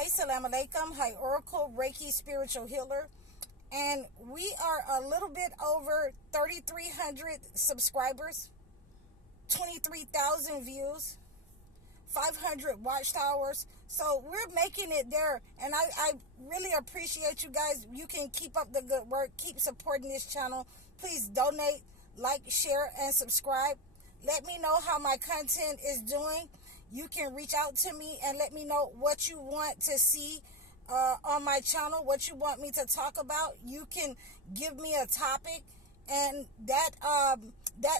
Hi, Salam Alaikum. Hi, Oracle, Reiki, Spiritual Healer. And we are a little bit over 3,300 subscribers, 23,000 views, 500 watchtowers. So we're making it there. And I really appreciate you guys. You can keep up the good work. Keep supporting this channel. Please donate, like, share, and subscribe. Let me know how my content is doing. You can reach out to me and let me know what you want to see on my channel, what you want me to talk about. You can give me a topic, and that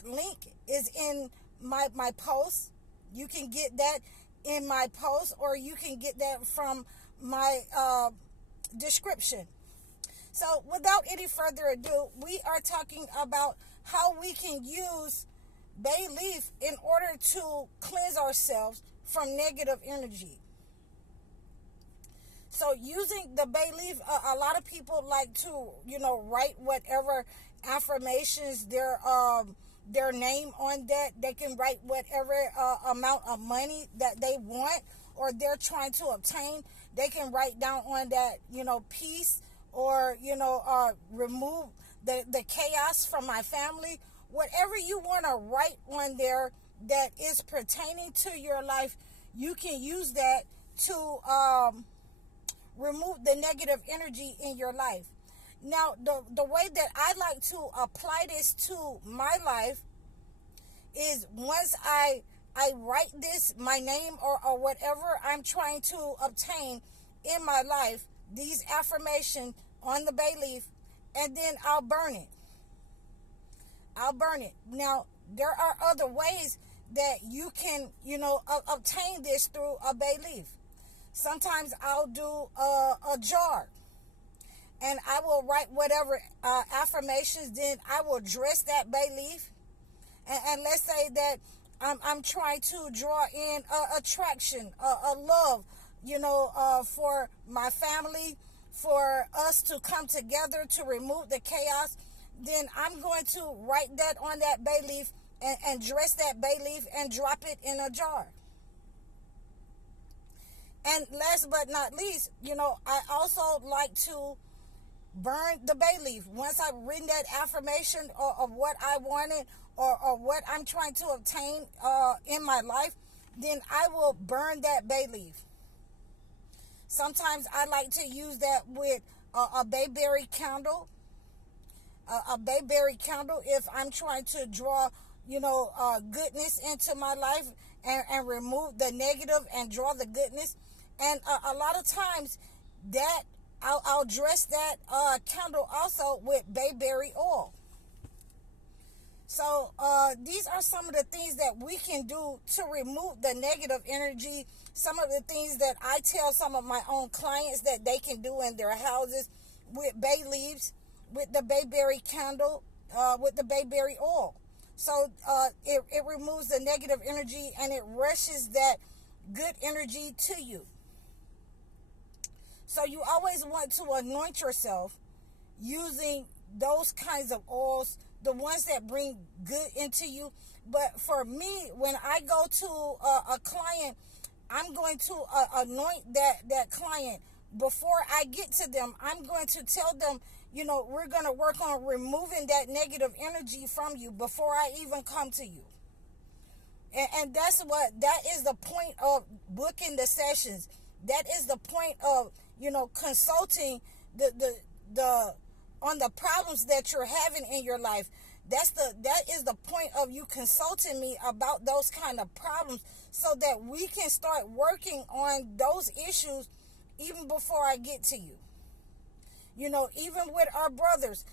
link is in my post. You can get that in my post, or you can get that from my description. So without any further ado, we are talking about how we can use bay leaf in order to cleanse ourselves from negative energy. So using the bay leaf, a lot of people like to, write whatever affirmations, their name on that. They can write whatever amount of money that they want or they're trying to obtain. They can write down on that, peace, or, remove the chaos from my family. Whatever you want to write on there that is pertaining to your life, you can use that to remove the negative energy in your life. Now, the way that I like to apply this to my life is once I write this, my name or whatever I'm trying to obtain in my life, these affirmations on the bay leaf, and then I'll burn it. Now, there are other ways that you can, obtain this through a bay leaf. Sometimes I'll do a jar, and I will write whatever affirmations. Then I will dress that bay leaf, and let's say that I'm trying to draw in attraction, a love, for my family, for us to come together to remove the chaos. Then I'm going to write that on that bay leaf and dress that bay leaf and drop it in a jar. And last but not least, I also like to burn the bay leaf. Once I've written that affirmation of what I wanted or what I'm trying to obtain in my life, then I will burn that bay leaf. Sometimes I like to use that with a bayberry candle. A bayberry candle if I'm trying to draw, goodness into my life and remove the negative and draw the goodness. And a lot of times that I'll dress that candle also with bayberry oil. So these are some of the things that we can do to remove the negative energy. Some of the things that I tell some of my own clients that they can do in their houses with bay leaves, with the bayberry candle, with the bayberry oil. So it removes the negative energy and it rushes that good energy to you. So you always want to anoint yourself using those kinds of oils, the ones that bring good into you. But for me, when I go to a client, I'm going to anoint that client. Before I get to them, I'm going to tell them, we're going to work on removing that negative energy from you before I even come to you. And that is the point of booking the sessions. That is the point of, consulting the on the problems that you're having in your life. That is the point of you consulting me about those kind of problems, so that we can start working on those issues even before I get to you. Even with our brothers,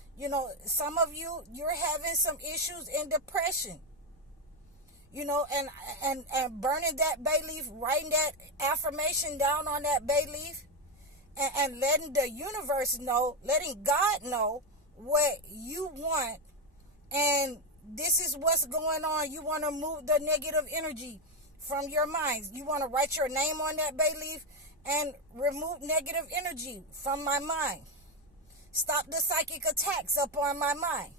some of you're having some issues in depression, and burning that bay leaf, writing that affirmation down on that bay leaf, and letting the universe know, letting God know what you want, and this is what's going on. You want to move the negative energy from your minds. You want to write your name on that bay leaf and remove negative energy from my mind. Stop the psychic attacks up on my mind,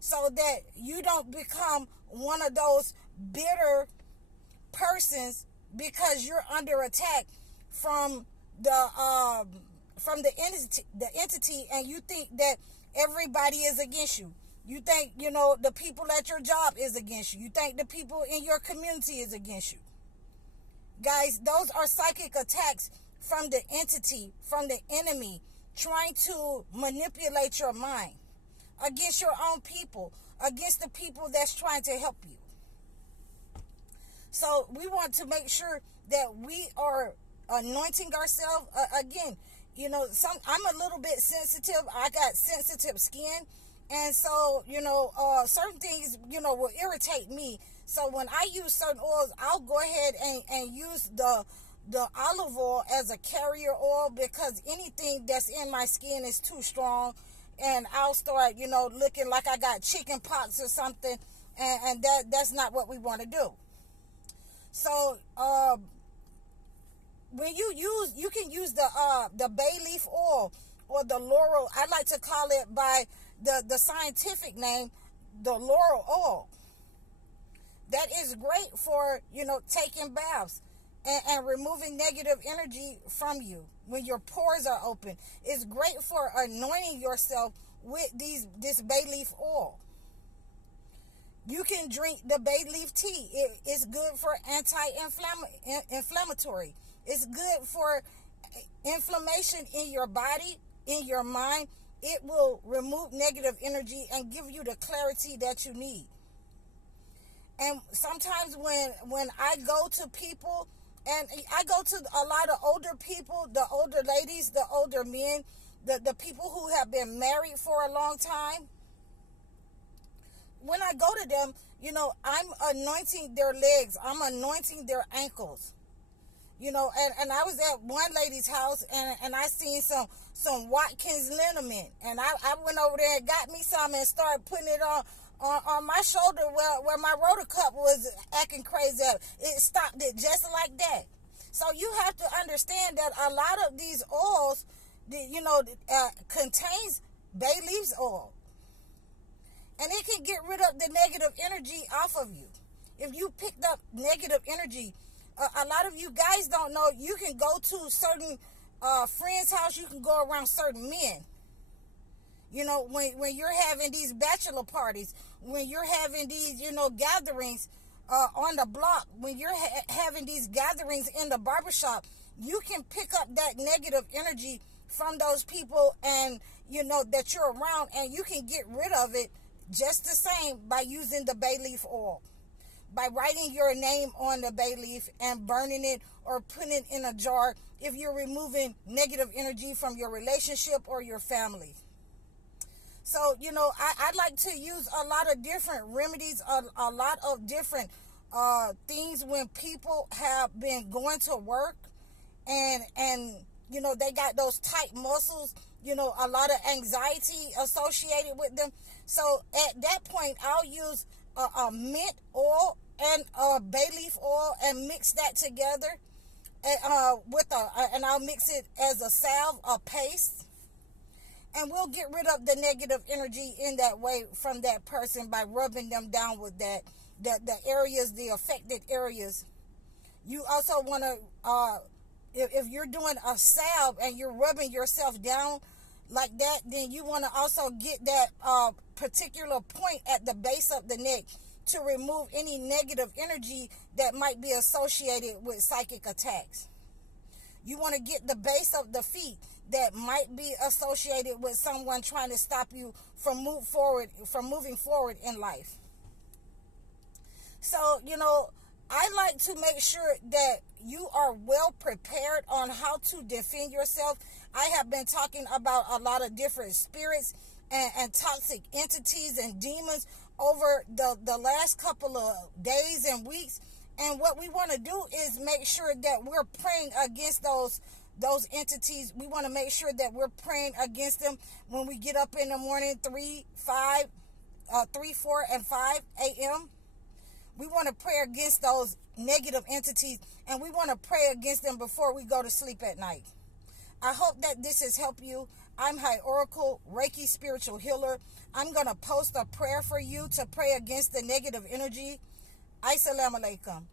so that you don't become one of those bitter persons because you're under attack from the entity, and you think that everybody is against you. You think, the people at your job is against you. You think the people in your community is against you. Guys, those are psychic attacks from the entity, from the enemy, trying to manipulate your mind against your own people, against the people that's trying to help you. So we want to make sure that we are anointing ourselves. Again, I'm a little bit sensitive. I got sensitive skin. And so, certain things, will irritate me. So when I use certain oils, I'll go ahead and use the olive oil as a carrier oil, because anything that's in my skin is too strong. And I'll start, looking like I got chicken pox or something. And that's not what we want to do. So, when you can use the bay leaf oil or the laurel. I like to call it by the scientific name, the laurel oil. That is great for, taking baths and removing negative energy from you when your pores are open. It's great for anointing yourself with this bay leaf oil. You can drink the bay leaf tea. It's good for anti-inflammatory. It's good for inflammation in your body, in your mind. It will remove negative energy and give you the clarity that you need. And sometimes when I go to people, and I go to a lot of older people, the older ladies, the older men, the people who have been married for a long time, when I go to them, I'm anointing their legs. I'm anointing their ankles. And I was at one lady's house, and I seen some Watkins liniment, and I went over there and got me some and started putting it on my shoulder where my rotor cup was acting crazy. It stopped it just like that. So you have to understand that a lot of these oils, contains bay leaves oil. And it can get rid of the negative energy off of you. If you picked up negative energy, a lot of you guys don't know, you can go to certain friends' house, you can go around certain men. When you're having these bachelor parties, when you're having these, gatherings on the block, when you're having these gatherings in the barbershop, you can pick up that negative energy from those people and, that you're around, and you can get rid of it just the same by using the bay leaf oil. By writing your name on the bay leaf and burning it or putting it in a jar if you're removing negative energy from your relationship or your family. So, I like to use a lot of different remedies, a lot of different things when people have been going to work and they got those tight muscles, a lot of anxiety associated with them. So at that point, I'll use a mint oil and a bay leaf oil and mix that together and I'll mix it as a salve, a paste, and we'll get rid of the negative energy in that way from that person by rubbing them down with that, the areas, the affected areas. You also want to, if you're doing a salve and you're rubbing yourself down like that, then you want to also get that particular point at the base of the neck to remove any negative energy that might be associated with psychic attacks. You want to get the base of the feet that might be associated with someone trying to stop you from moving forward in life. So, I like to make sure that you are well prepared on how to defend yourself. I have been talking about a lot of different spirits and toxic entities and demons over the last couple of days and weeks. And what we want to do is make sure that we're praying against those entities. We want to make sure that we're praying against them when we get up in the morning, 3, 4, and 5 a.m. We want to pray against those negative entities, and we want to pray against them before we go to sleep at night. I hope that this has helped you. I'm High Oracle, Reiki Spiritual Healer. I'm going to post a prayer for you to pray against the negative energy. Assalamu alaikum.